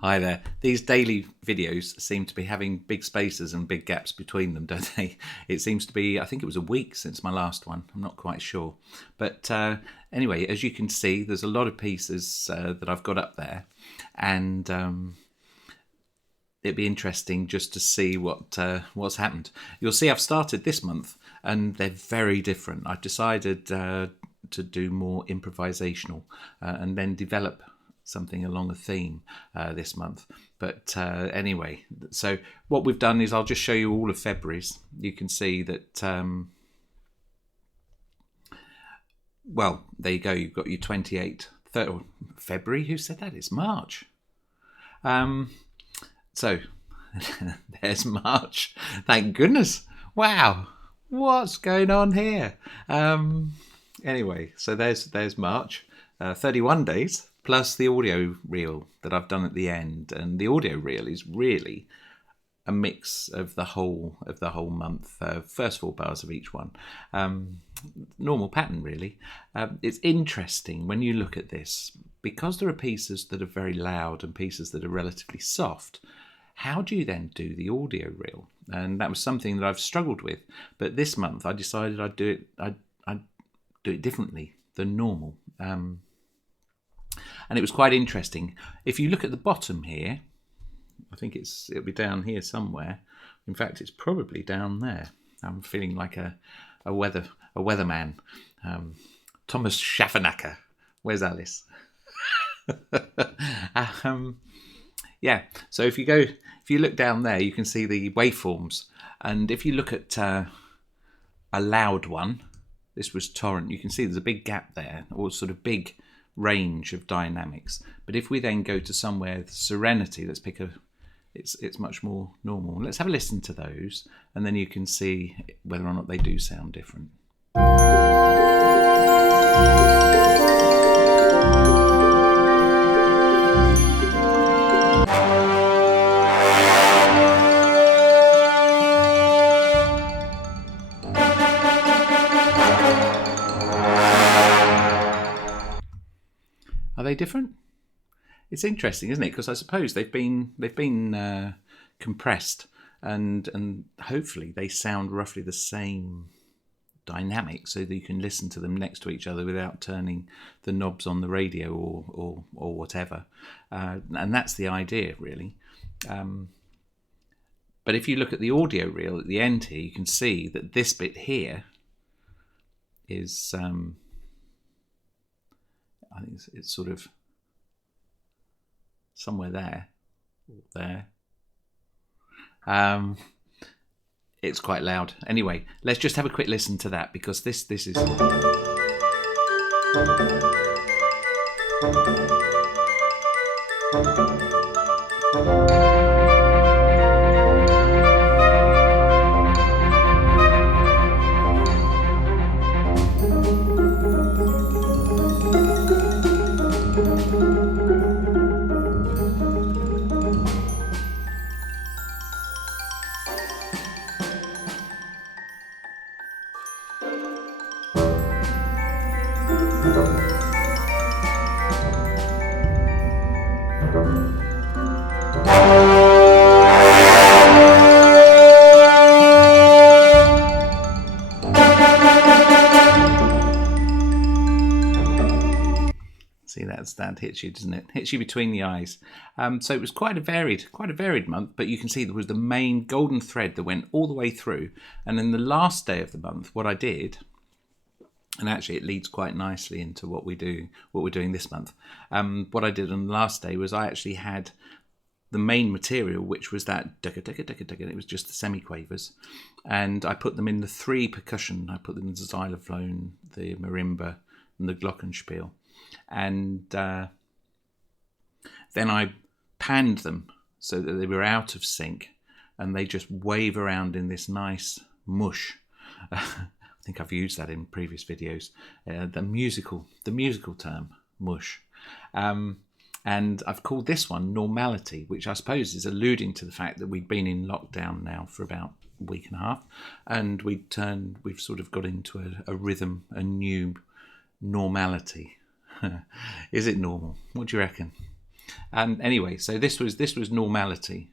Hi there. These daily videos seem to be having big spaces and big gaps between them, don't they? It seems to be, I think it was a week since my last one. I'm not quite sure. But anyway, as you can see, there's a lot of pieces that I've got up there. And it'd be interesting just to see what's happened. You'll see I've started this month and they're very different. I've decided to do more improvisational and then develop something along a theme this month. But anyway, so what we've done is I'll just show you all of February's. You can see that, well, there you go. You've got your 28th, February. Who said that? It's March. So there's March. Thank goodness. Wow. What's going on here? Anyway, so there's March. 31 days plus the audio reel that I've done at the end, and the audio reel is really a mix of the whole month. First 4 bars of each one. Normal pattern, really. It's interesting when you look at this, because there are pieces that are very loud and pieces that are relatively soft. How do you then do the audio reel? And that was something that I've struggled with. But this month I decided I'd do it differently than normal. And it was quite interesting. If you look at the bottom here, I think it'll be down here somewhere. In fact, it's probably down there. I'm feeling like a weatherman. Thomas Schaffernacker. Where's Alice? Yeah. So if you look down there, you can see the waveforms. And if you look at a loud one, this was torrent. You can see there's a big gap there, or sort of big range of dynamics. But if we then go to somewhere serenity, let's pick it's much more normal. Let's have a listen to those, and then you can see whether or not they do sound different. Are they different? It's interesting, isn't it? Because I suppose they've been compressed, and hopefully they sound roughly the same dynamic, so that you can listen to them next to each other without turning the knobs on the radio or whatever. And that's the idea, really. But if you look at the audio reel at the end here, you can see that this bit here is I think it's sort of somewhere there. It's quite loud. Anyway, let's just have a quick listen to that, because this is. See, that hits you, doesn't it? Hits you between the eyes. So it was quite a varied month, but you can see there was the main golden thread that went all the way through. And then the last day of the month, what I did, and actually it leads quite nicely into what we're doing this month. What I did on the last day was I actually had the main material, which was that dugga dugga dugga dugga. It was just the semiquavers, and I put them in the 3 percussion. I put them in the xylophone, the marimba, and the glockenspiel. And then I panned them so that they were out of sync, and they just wave around in this nice mush. I think I've used that in previous videos. The musical term, mush. And I've called this one Normality, which I suppose is alluding to the fact that we've been in lockdown now for about a week and a half, and we've sort of got into a rhythm, a new normality. Is it normal? What do you reckon? And anyway, so this was normality.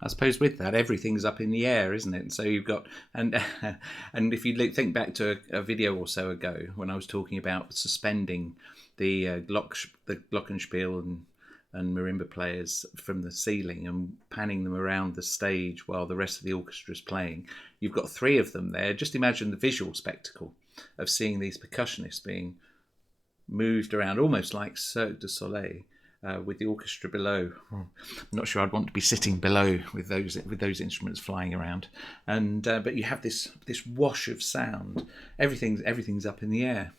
I suppose with that, everything's up in the air, isn't it? So you've got, and and if you think back to a video or so ago when I was talking about suspending the glockenspiel and marimba players from the ceiling and panning them around the stage while the rest of the orchestra is playing, you've got three of them there. Just imagine the visual spectacle of seeing these percussionists being moved around, almost like Cirque du Soleil. With the orchestra below. I'm not sure I'd want to be sitting below with those instruments flying around. And but you have this wash of sound. Everything's up in the air,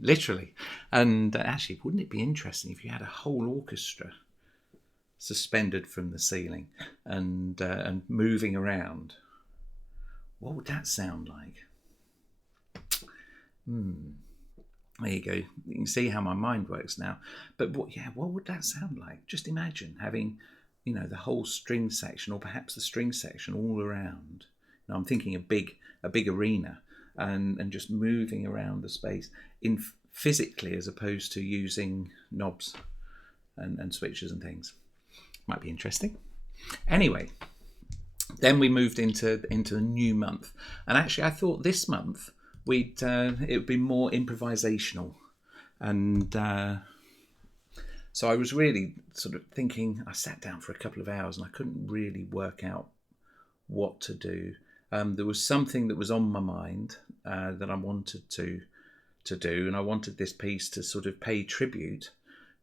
literally. And actually, wouldn't it be interesting if you had a whole orchestra suspended from the ceiling and moving around? What would that sound like? There you go. You can see how my mind works now. But what would that sound like? Just imagine having, the whole string section, or perhaps the string section all around. Now I'm thinking a big arena, and just moving around the space physically, as opposed to using knobs and switches and things. Might be interesting. Anyway, then we moved into a new month, and actually I thought this month it would be more improvisational, and so I was really sort of thinking. I sat down for a couple of hours and I couldn't really work out what to do. There was something that was on my mind that I wanted to do, and I wanted this piece to sort of pay tribute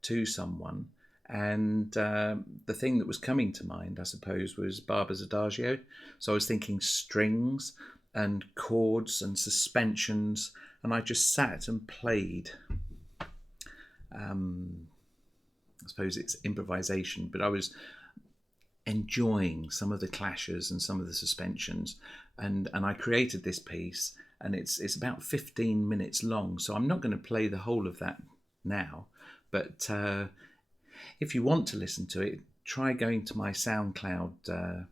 to someone. And the thing that was coming to mind, I suppose, was Barber's Adagio. So I was thinking strings and chords and suspensions, and I just sat and played. I suppose it's improvisation, but I was enjoying some of the clashes and some of the suspensions, and I created this piece, and it's about 15 minutes long, so I'm not going to play the whole of that now, but if you want to listen to it, try going to my SoundCloud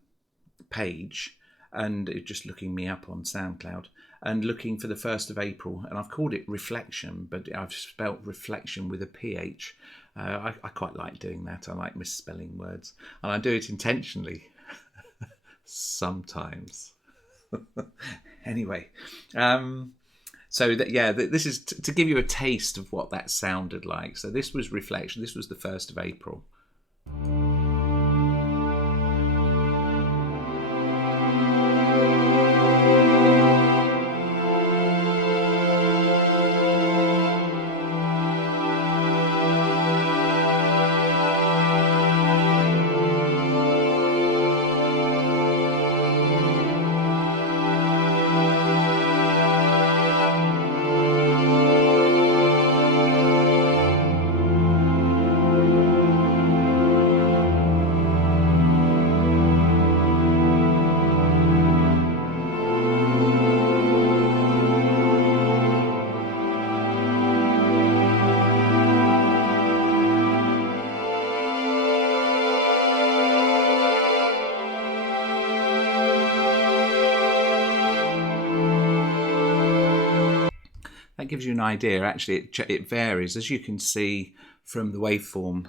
page, and just looking me up on SoundCloud and looking for the 1st of April. And I've called it Reflection, but I've spelt reflection with a PH. I quite like doing that. I like misspelling words, and I do it intentionally sometimes. Anyway, so this is to give you a taste of what that sounded like. So this was Reflection. This was the 1st of April. That gives you an idea. Actually, it varies, as you can see from the waveform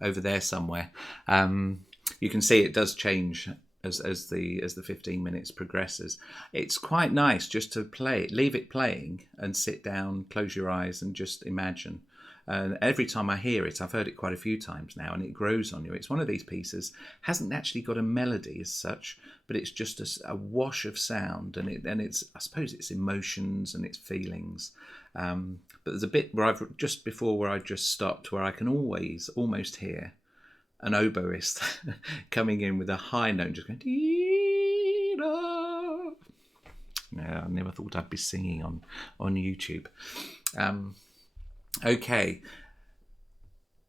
over there somewhere. You can see it does change as the 15 minutes progresses. It's quite nice just to leave it playing, and sit down, close your eyes, and just imagine. And every time I hear it, I've heard it quite a few times now, and it grows on you. It's one of these pieces, hasn't actually got a melody as such, but it's just a wash of sound, and it's, I suppose, it's emotions and its feelings. But there's a bit where I just stopped, where I can almost hear an oboist coming in with a high note, just going, dee-da. Yeah, I never thought I'd be singing on YouTube. Okay.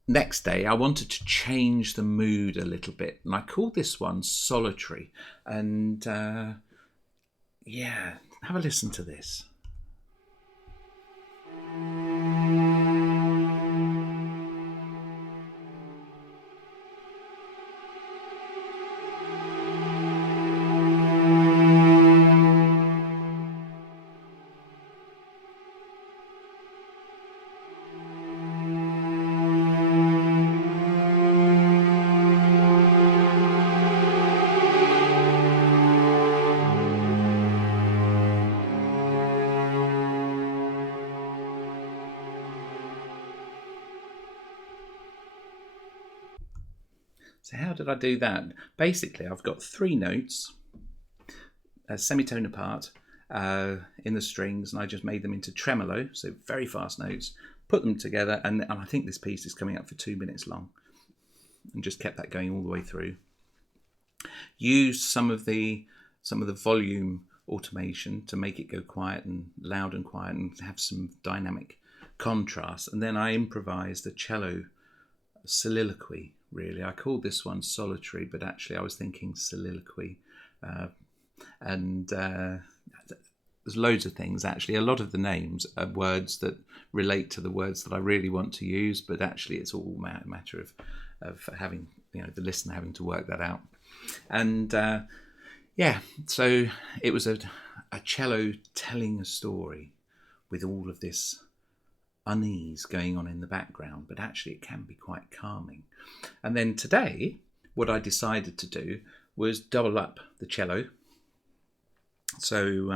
Next day, I wanted to change the mood a little bit, and I called this one Solitary. And yeah, have a listen to this. So how did I do that? Basically, I've got 3 notes, a semitone apart, in the strings, and I just made them into tremolo, so very fast notes, put them together, and I think this piece is coming up for 2 minutes long, and just kept that going all the way through. Use some of the volume automation to make it go quiet and loud and quiet and have some dynamic contrast, and then I improvised a cello soliloquy. Really, I called this one Solitary, but actually I was thinking soliloquy, and there's loads of things. Actually, a lot of the names are words that relate to the words that I really want to use, but actually it's all a matter of having, the listener having to work that out. And yeah, so it was a cello telling a story with all of this unease going on in the background, but actually it can be quite calming. And then today, what I decided to do was double up the cello. So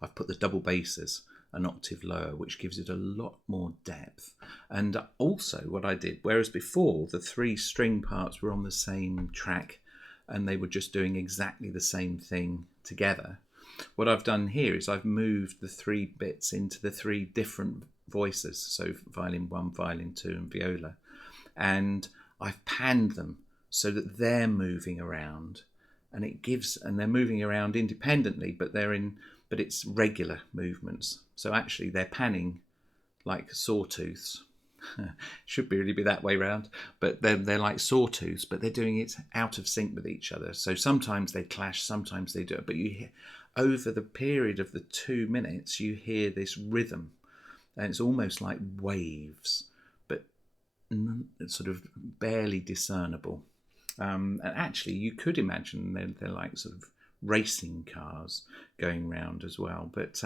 I've put the double basses an octave lower, which gives it a lot more depth. And also what I did, whereas before the 3 string parts were on the same track and they were just doing exactly the same thing together, what I've done here is I've moved the 3 bits into the 3 different voices, so violin 1, violin 2 and viola, and I've panned them so that they're moving around, and they're moving around independently, but it's regular movements. So actually they're panning like sawtooths. Should really be that way round, but they're like sawtooths, but they're doing it out of sync with each other. So sometimes they clash, sometimes they do it, but you hear over the period of the 2 minutes you hear this rhythm, and it's almost like waves, but it's sort of barely discernible. And actually you could imagine they're like sort of racing cars going round as well, but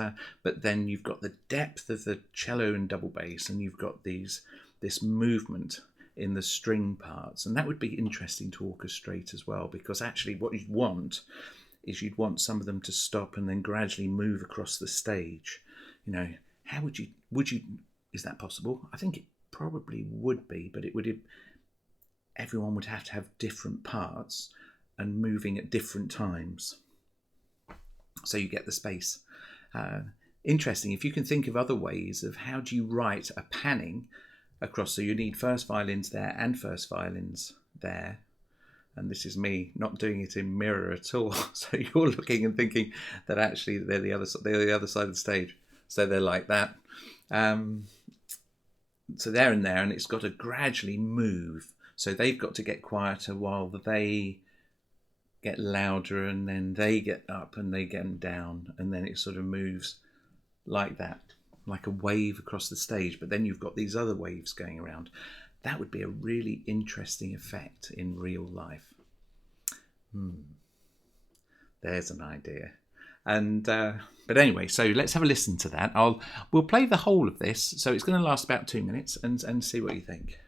then you've got the depth of the cello and double bass, and you've got this movement in the string parts, and that would be interesting to orchestrate as well, because actually what you'd want some of them to stop and then gradually move across the stage. How would you is that possible? I think it probably would be, but everyone would have to have different parts and moving at different times, so you get the space. Interesting if you can think of other ways of how do you write a panning across, so you need first violins there and first violins there, and this is me not doing it in mirror at all, so you're looking and thinking that actually they're the other side of the stage, so they're like that. So they're in there, and it's got to gradually move, so they've got to get quieter while they get louder, and then they get up and they get down, and then it sort of moves like that, like a wave across the stage, but then you've got these other waves going around. That would be a really interesting effect in real life. There's an idea. And but anyway, so let's have a listen to that. We'll play the whole of this, so it's going to last about 2 minutes, and see what you think.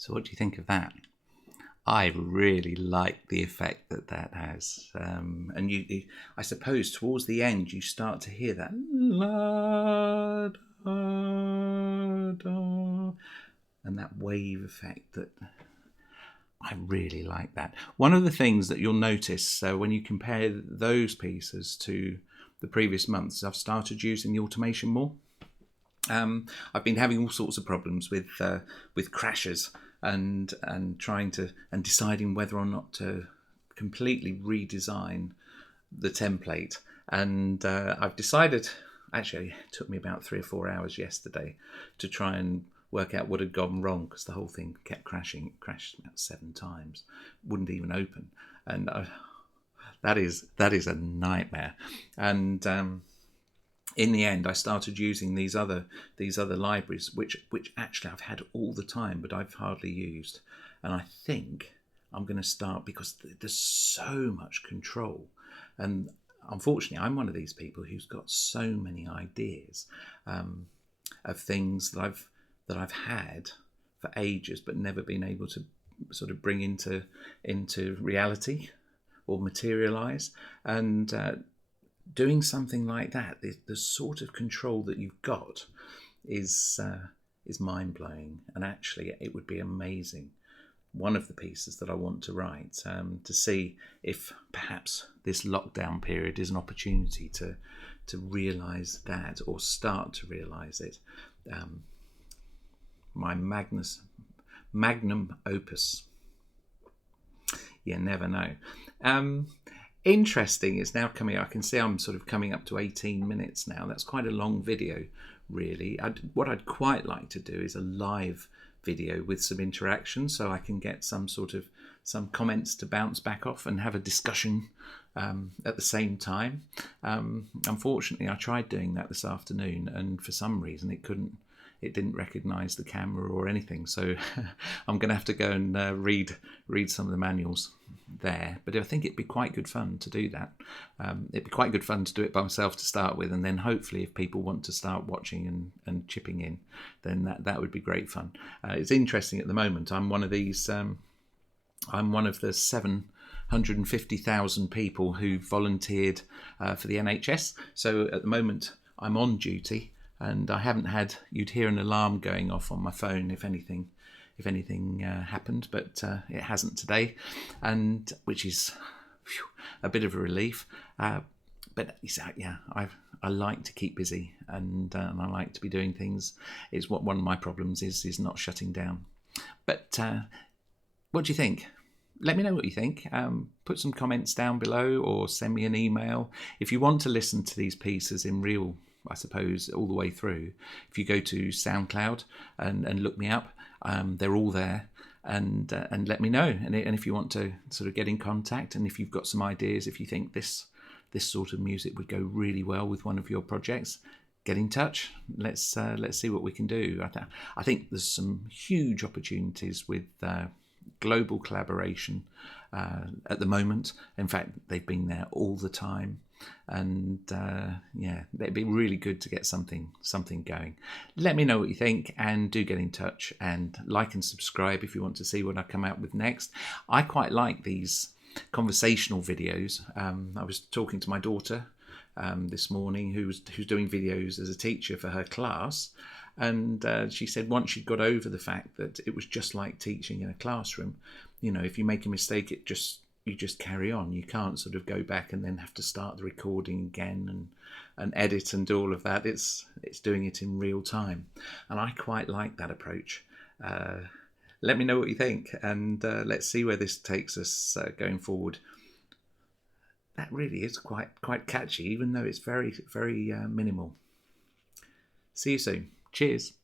So what do you think of that? I really like the effect that has, and I suppose towards the end you start to hear that la, da, da, and that wave effect that I really like that. One of the things that you'll notice when you compare those pieces to the previous months, I've started using the automation more. I've been having all sorts of problems with crashes and trying to and deciding whether or not to completely redesign the template. And I've decided. Actually, it took me about 3 or 4 hours yesterday to try and work out what had gone wrong, because the whole thing kept crashing. It crashed about 7 times, wouldn't even open, and that is a nightmare. And in the end, I started using these other libraries, which actually I've had all the time, but I've hardly used. And I think I'm going to start, because there's so much control. And unfortunately, I'm one of these people who's got so many ideas of things that I've had for ages, but never been able to sort of bring into reality or materialize. And doing something like that, the sort of control that you've got is mind-blowing, and actually it would be amazing. One of the pieces that I want to write, to see if perhaps this lockdown period is an opportunity to realise that, or start to realise it. My magnum opus. You never know. Interesting, it's now coming. I can see I'm sort of coming up to 18 minutes now. That's quite a long video, really. What I'd quite like to do is a live video with some interaction, so I can get some comments to bounce back off and have a discussion at the same time. Unfortunately, I tried doing that this afternoon, and for some reason it didn't recognise the camera or anything. So I'm going to have to go and read some of the manuals there. But I think it'd be quite good fun to do that. It'd be quite good fun to do it by myself to start with, and then hopefully if people want to start watching and chipping in, then that would be great fun. It's interesting at the moment. I'm one of these. I'm one of the 750,000 people who volunteered for the NHS. So at the moment I'm on duty, and I haven't had. You'd hear an alarm going off on my phone if anything happened, but it hasn't today, and which is a bit of a relief. But yeah, I like to keep busy, and I like to be doing things. It's what one of my problems is not shutting down. But what do you think? Let me know what you think. Put some comments down below, or send me an email. If you want to listen to these pieces in real, I suppose, all the way through, if you go to SoundCloud and look me up, they're all there, and let me know. And if you want to sort of get in contact, and if you've got some ideas, if you think this sort of music would go really well with one of your projects, get in touch. Let's see what we can do. I think there's some huge opportunities with global collaboration at the moment. In fact, they've been there all the time. And yeah, it'd be really good to get something going. Let me know what you think, and do get in touch, and like and subscribe if you want to see what I come out with next. I quite like these conversational videos. I was talking to my daughter this morning, who's doing videos as a teacher for her class, and she said once she got over the fact that it was just like teaching in a classroom. You know, if you make a mistake, you just carry on. You can't sort of go back and then have to start the recording again and edit and do all of that. It's doing it in real time, and I quite like that approach. Let me know what you think, and let's see where this takes us going forward. That really is quite catchy, even though it's very, very minimal. See you soon. Cheers.